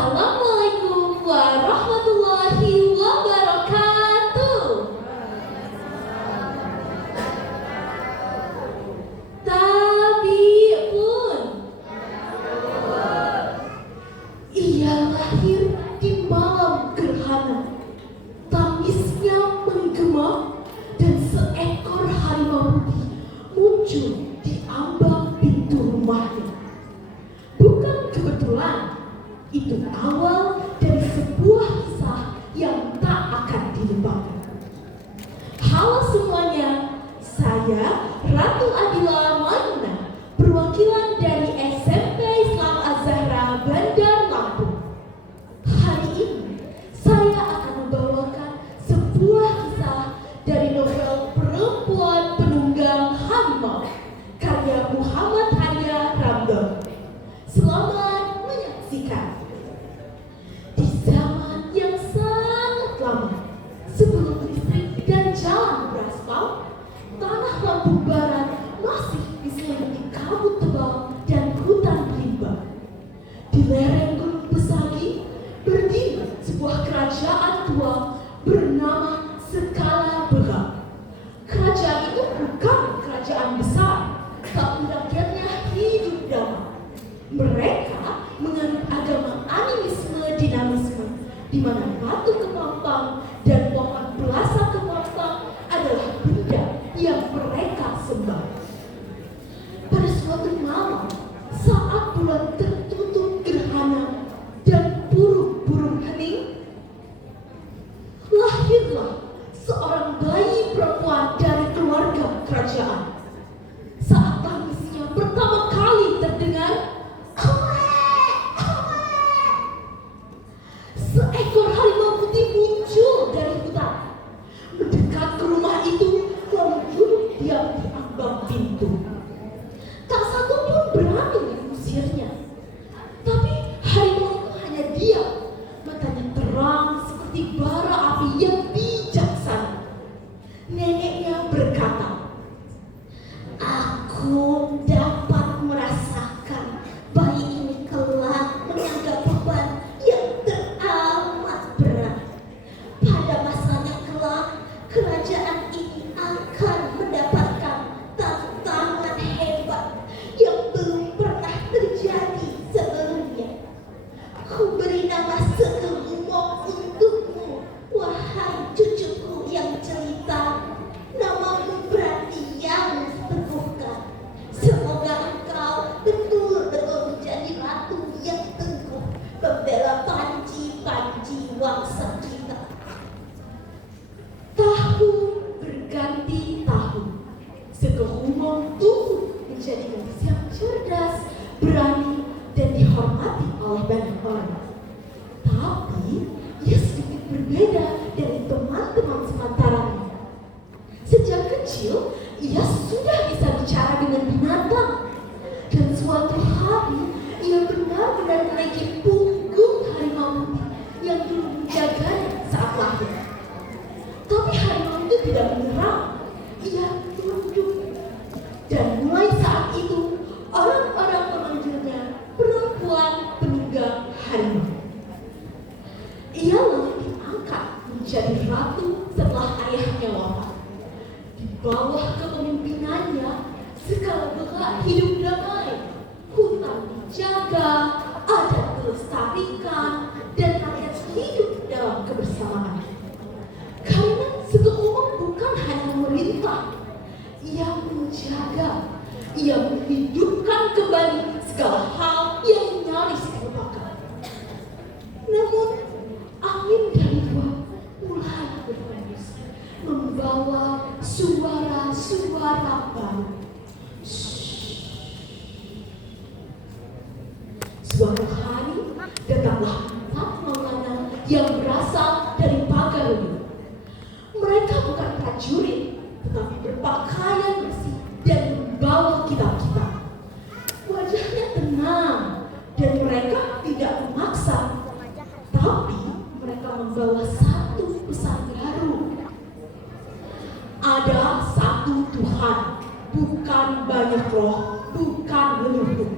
Assalamualaikum warahmatullahi wabarakatuh. Tabi'un. Ia lahir di malam gerhana. Tangisnya menggema dan seekor harimau putih muncul di ambang pintu rumahnya. Bukan kebetulan, itu awal dari sebuah kisah yang tak akan dilupakan. Halo semuanya, saya Ratu Adila Mauna, perwakilan dari SMP Islam Az-Zahra Bandar Lampung. Hari ini saya akan membawakan sebuah kisah dari novel Perempuan Penunggang Harimau karya Muhammad Haya Ramdhani. Selamat menyaksikan. Di zaman yang sangat lama, sebelum listrik dan jalan beraspal, tanah Lampung Barat masih diselimuti kabut tebal dan hutan rimba. Di lereng Gunung Pesagi berdiri sebuah kerajaan tua bernama Skala Berak. Kerajaan itu bukan kerajaan besar, tapi rakyatnya hidup damai. Mereka menganut agama animisme dinamisme, di mana batu kepampang dan pohon belasa kepampang adalah benda yang mereka sembah. Pada suatu malam, saat bulan tertutup gerhana dan burung-burung hening, lahirlah seorang bayi perempuan dari keluarga kerajaan. Saat tangisnya pertama kali terdengar, seekor harimau putih muncul dari hutan, mendekat ke rumah itu lalu duduk diam di ambang pintu. Tak satu pun berani mengusirnya. Tapi harimau itu hanya diam, matanya terang seperti bara api yang bijaksana. Neneknya berkata, "Aku dapat merasakan bayi ini kelak menyangga beban yang teramat berat. Pada masanya kelak, kerajaan ini akan mendapatkan tantangan hebat yang belum pernah terjadi sebelumnya. Ku beri nama Segelumok untukmu, wahai cucuku yang jelita. Namamu berarti yang teguhkan. Semoga engkau betul-betul menjadi ratu yang teguh, membela panji-panji wangsa kita." Tahun berganti tahun, Segelumok tumbuh menjadi gadis yang cerdas, berani, dan dihormati oleh banyak orang. Tapi ia sedikit berbeda dari teman-teman sepantarannya. Sejak kecil, ia sudah bisa bicara dengan binatang. Dan suatu hari, ia benar-benar menaiki punggung harimau putih yang dulu menjaganya saat lahir. Tapi harimau itu tidak menyerang. Ia tunduk. Dan mulai saat itu, orang-orang memanggilnya Perempuan Penunggang Harimau. Ia lalu diangkat menjadi ratu setelah ayahnya wafat. Di bawah kepemimpinannya, Skala Berak hidup damai. Hutan dijaga, adat dilestarikan, dan rakyat hidup dalam kebersamaan. Karena Segelumok bukan hanya memerintah, ia menjaga, ia menghidupkan kembali segala hal yang nyaris terlupakan. Namun, angin dari luar mulai berhembus, membawa suara-suara baru. Suatu hari datanglah 4 maulana yang berasal dari Pagaruyung. Mereka bukan prajurit, tetapi berpakaian bersih dan membawa kitab-kitab. Wajahnya tenang dan mereka tidak memaksa, tapi mereka membawa satu pesan baru. Ada satu Tuhan, bukan banyak roh, bukan leluhur.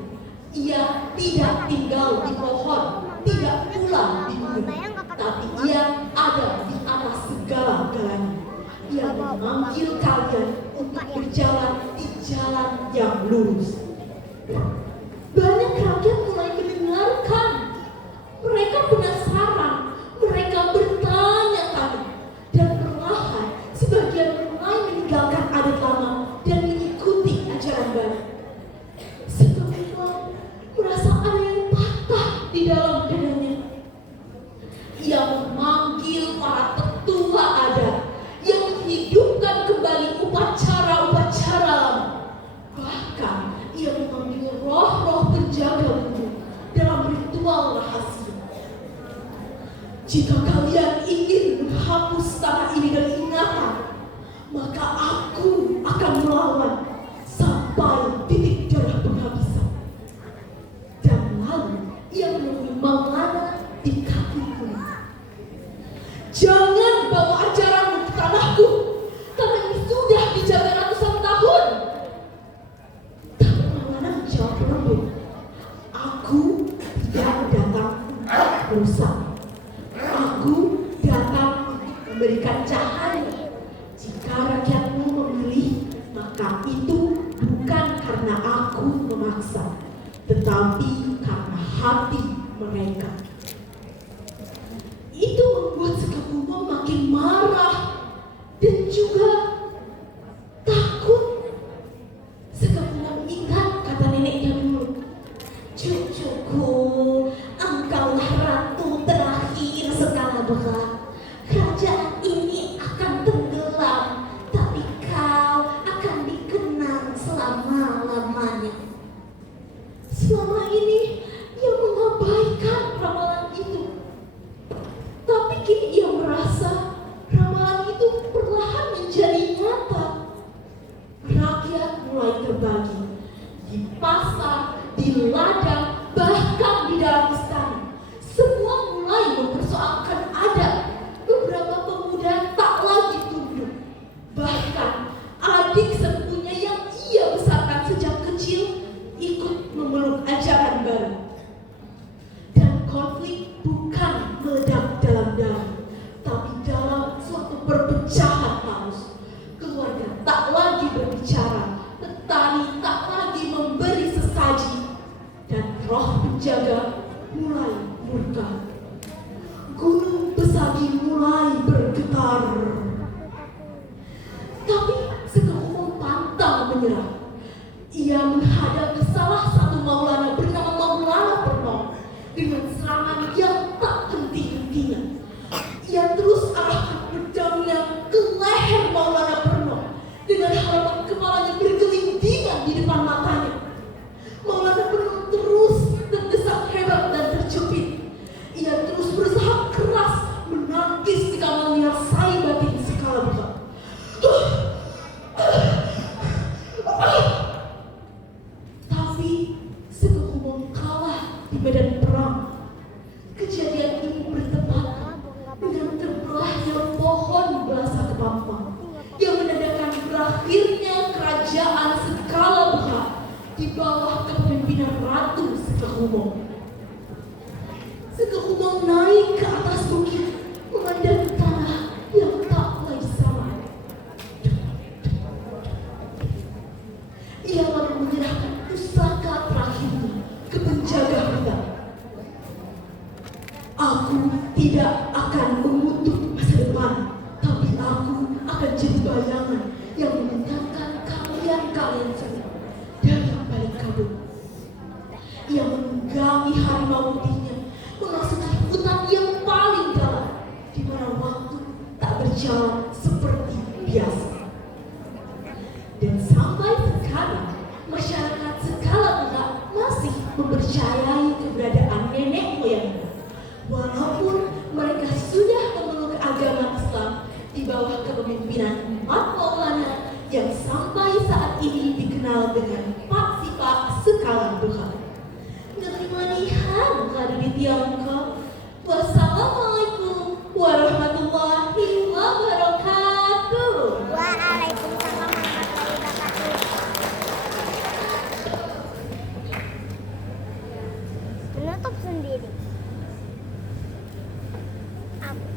Ia tidak tinggal di pohon, tidak Jika kalian ingin menghapus tanah ini dari ingatan, maka aku akan melawan sampai titik darah penghabisan. Dan lalu ia menemui Maulana di kaki gunung. Jangan bawa ajaranmu ke tanahku, karena ini sudah dijaga ratusan tahun. Tapi Maulana menjawab lembut, aku tidak datang untuk merusak. Aku datang untuk memberikan cahaya. Jika rakyatmu memilih, maka itu bukan karena aku memaksa, tetapi karena hati mereka. Itu membuat Sekekumo makin marah dan juga takut. Sekekumo ingat kata neneknya dulu, cucuku, engkaulah ratu terakhir Sekala Bekal. Kerajaan ini akan tenggelam, tapi kau akan dikenang selama-lamanya. Selama ini ia mengabaikan ramalan itu, tapi kini ia merasa ramalan itu perlahan menjadi nyata. Rakyat mulai terbagi di pasar, di ladang, bahkan di dalam istana. Semua mulai mempersoalkan adat. Beberapa pemuda tak lagi tunduk. Bahkan adik sepupunya yang ia besarkan sejak kecil ikut memeluk ajaran baru. Dan konflik bukan meledak dalam darah, tapi dalam suatu perpecahan halus. Keluarga tak lagi berbicara, petani tak lagi memberi sesaji, dan roh penjaga mulai murka. Gunung Besagi mulai bergetar. Tapi Sekekumo pantang menyerah. Ia menghadap ke salah satu Maulana bernama Maulana Perno dengan serangan yang tak henti-hentinya. Ia terus arahkan pedangnya ke leher Maulana Perno dengan harapan kepalanya bergelindingan di depan matanya. Maulana Perno terus terdesak hebat dan terjepit. Ia terus berusaha keras menangkis jika menguasai batin Sekala Bekal. Tapi Sekekumo kalah di medan perang. Kejadian ini bertepatan dengan terbelahnya pohon Belasa Kepampang yang menandakan berakhirnya kerajaan Sekala Bekal di bawah kepemimpinan Ratu Sekekumo. Sekekumo naik ke atas bukit, memandang tanah yang tak lagi sama. Ia lalu menyerahkan pusaka terakhirnya ke penjaga hutan. Aku tidak akan mengutuk masa depan, tapi aku akan jadi bayangan yang mengingatkan kalian semua dari balik kabut. Ia menunggangi harimau putihnya memasuki hutan yang paling dalam, di mana waktu tak berjalan seperti biasa. Dan sampai sekarang masyarakat Sekala Bekal masih mempercayai keberadaan nenek moyangnya, walaupun mereka sudah memeluk agama Islam di bawah kepemimpinan 4 Maulana yang sampai saat ini dikenal dengan Pak Sipa Sekala Bekal. Ngelimanihan kado di Tiongkok. Wassalamualaikum warahmatullahi wabarakatuh. Waalaikumsalam warahmatullahi wabarakatuh. Menutup sendiri. Apa?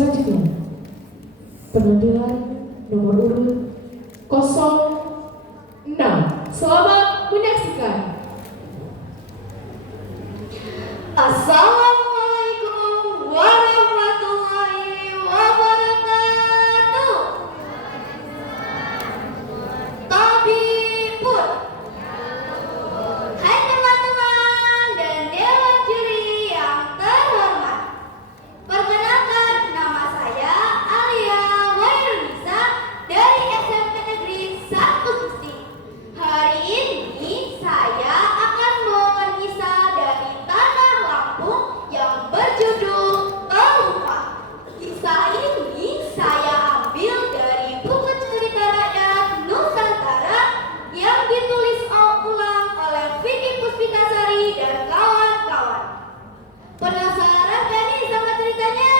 Selanjutnya, penampilan nomor urut 06. Selamat menyaksikan. Assalamualaikum warahmatullahi wabarakatuh. Tabipun. Hai teman-teman dan dewan juri yang terhormat. Perkenalkan, nama saya Alia Wairunisa dari SMP Negeri 1 Gusti. Hari ini saya akan membawakan kisah dari Tanah Lampung yang berjudul Terluka. Kisah ini saya ambil dari buku cerita rakyat Nusantara yang ditulis ulang oleh Vicky Puspitasari dan kawan-kawan. Penasaran gak nih sama ceritanya?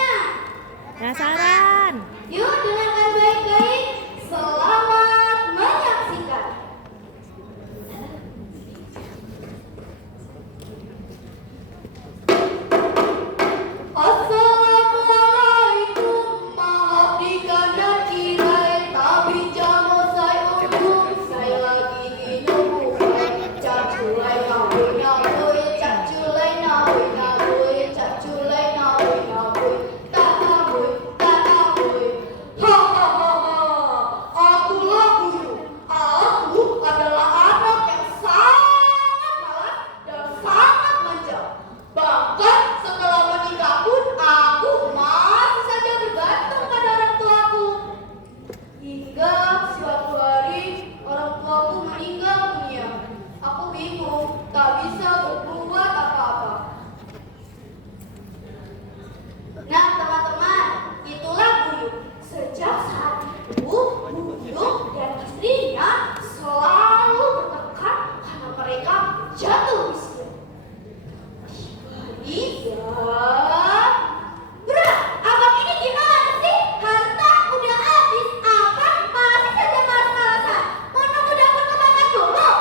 Penasaran? Yuk dengarkan baik-baik. Selamat menyaksikan. Assalamualaikum, maaf dikandang cirai, tapi jamu saya untung, saya lagi dinunggu. Caculai nabui nabui, caculai nabui nabui, caculai nabui nabui, tak nabui, tak nabui. Hahaha, akulah Guru. Aku adalah anak yang sangat malas dan sangat manja. Bahkan setelah menikah pun aku masih saja bergantung pada orang tuaku. Hingga suatu hari orang tuaku meninggal dunia. Aku bingung, tak bisa berbuat apa-apa. Nah teman-teman, itulah Buyung. Sejak saat itu, Buyung dan istrinya selalu bertengkar karena mereka jatuh miskin. Iya. Berat, abang ini gimana sih? Harta udah habis, abang masih saja malas-malasan. Mau nunggu dapat kebanggaan dulu?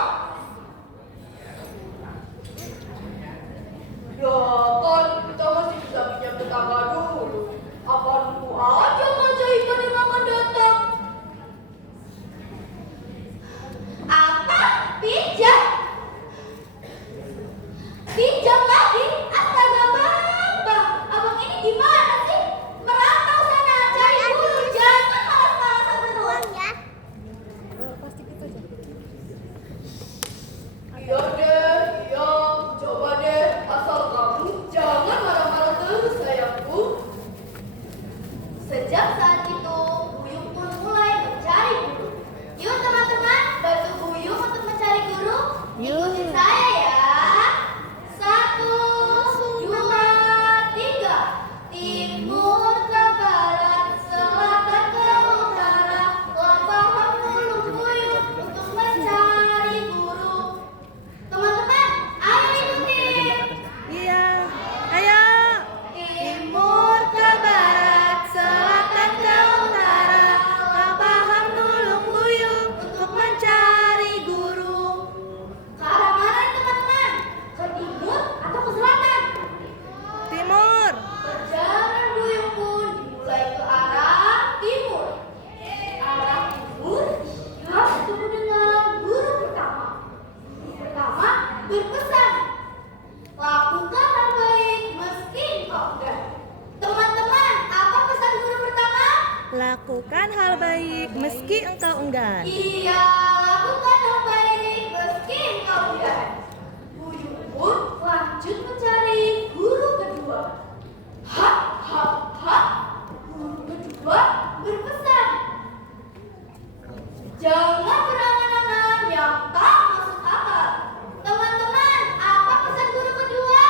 Ya kan, kita masih bisa pinjam tetangga dulu. Apa nunggu aja manja ikan yang akan datang? Apa? Pinjam? Pinjam lagi? Astaga bang, abang ini gimana sih? Merantau sana, cari dulu, jangan malas-malasan terus. Ya. Iya deh, iya, coba deh, asal kamu jangan marah-marah terus sayangku. Sejak saat itu, Buyung pun mulai mencari guru. Yuk teman-teman, bantu Buyung untuk mencari guru. Ikutin saya ya. 1, 2, 3. Timur ke barat, selatan ke utara, lapangan muluk Buyung untuk mencari guru. Teman-teman, ayo ikutin. Iya. Ayo. Timur ke barat, selatan ke utara, lapangan muluk Buyung untuk mencari guru. Ke arah mana teman-teman? Ke timur atau ke selatan? Timur. Perjalanan Buyung pun dimulai ke arah timur. Arah timur, ia bertemu dengan guru pertama. Guru pertama berpesan, lakukan hal baik meski engkau enggan. Teman-teman, apa pesan guru pertama? Lakukan hal baik meski engkau enggan. Iya, lakukan hal baik meski engkau enggan. Buyung pun lanjut mencari guru kedua. Ha, ha, ha. Guru kedua berpesan, jangan berangan-angan yang tak masuk akal. Teman-teman, apa pesan guru kedua?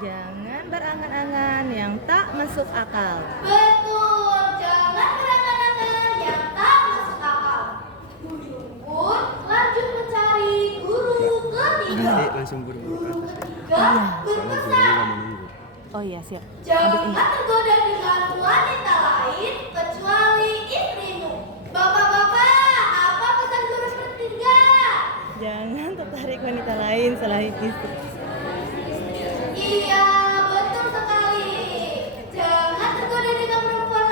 Jangan berangan-angan yang tak masuk akal. Betul, jangan berangan-angan yang tak masuk akal. Buyung pun lanjut mencari guru ketiga. Langsung buru-buru ke atas ya. Ketiga Soalnya gurunya berpesan, nggak mau nunggu. Oh iya, siap. jangan tergoda dengan wanita lain kecuali istrimu. Bapak-bapak, apa pesan guru ketiga? Jangan tertarik wanita lain selain istri. Iya, betul sekali. Jangan tergoda dengan perempuan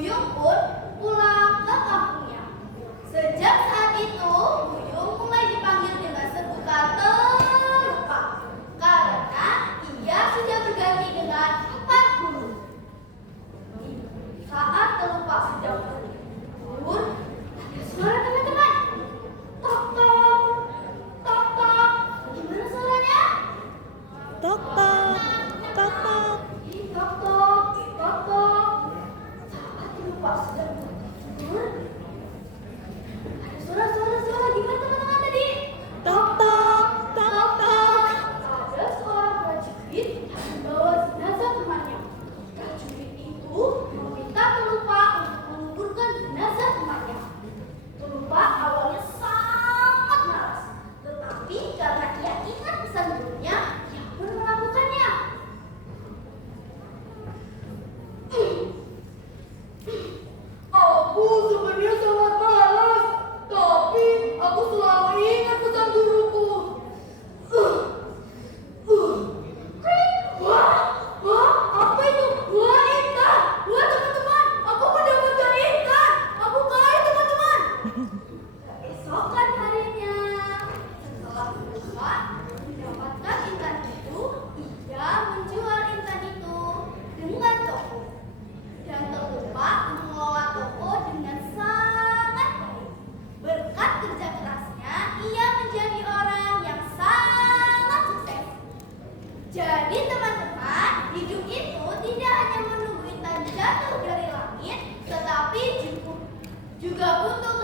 Buyung pun pulang ke kampungnya. Sejak saat itu, Buyung mulai dipanggil dengan sebutan Terlupa karena ia sudah berganti dengan empat guru. Saat Terlupa sedang tidur, ada suara teman-teman. Tok tok, tok tok. Gimana suaranya? Tok tok, tok tok. Tok tok, tok tok. Saat Terlupa sedang tidur, ada suara gimana teman-teman tadi? Tok tok, tok tok. Ada seorang prajurit yang membawa jenazah temannya. Prajurit itu meminta Terlupa untuk menguburkan jenazah temannya. Terlupa awalnya sangat malas, tetapi karena ia ingat pesan gurunya, ia pun melakukannya. Aku sebenarnya sangat malas, tapi aku selalu ingat pesan guruku. Wah, apa itu? Wah, intan. Wah, teman-teman, aku mendapatkan intan. Aku kaya, teman-teman. Keesokan harinya, setelah Terlupa mendapatkan intan itu, ia menjual intan itu dengan toko. Dan Terlupa mengelola toko dengan sangat baik. Berkat kerja kerasnya, ia menjadi orang yang sangat sukses. Jadi teman-teman, hidup itu tidak hanya menunggu intan jatuh dari langit, tetapi juga butuh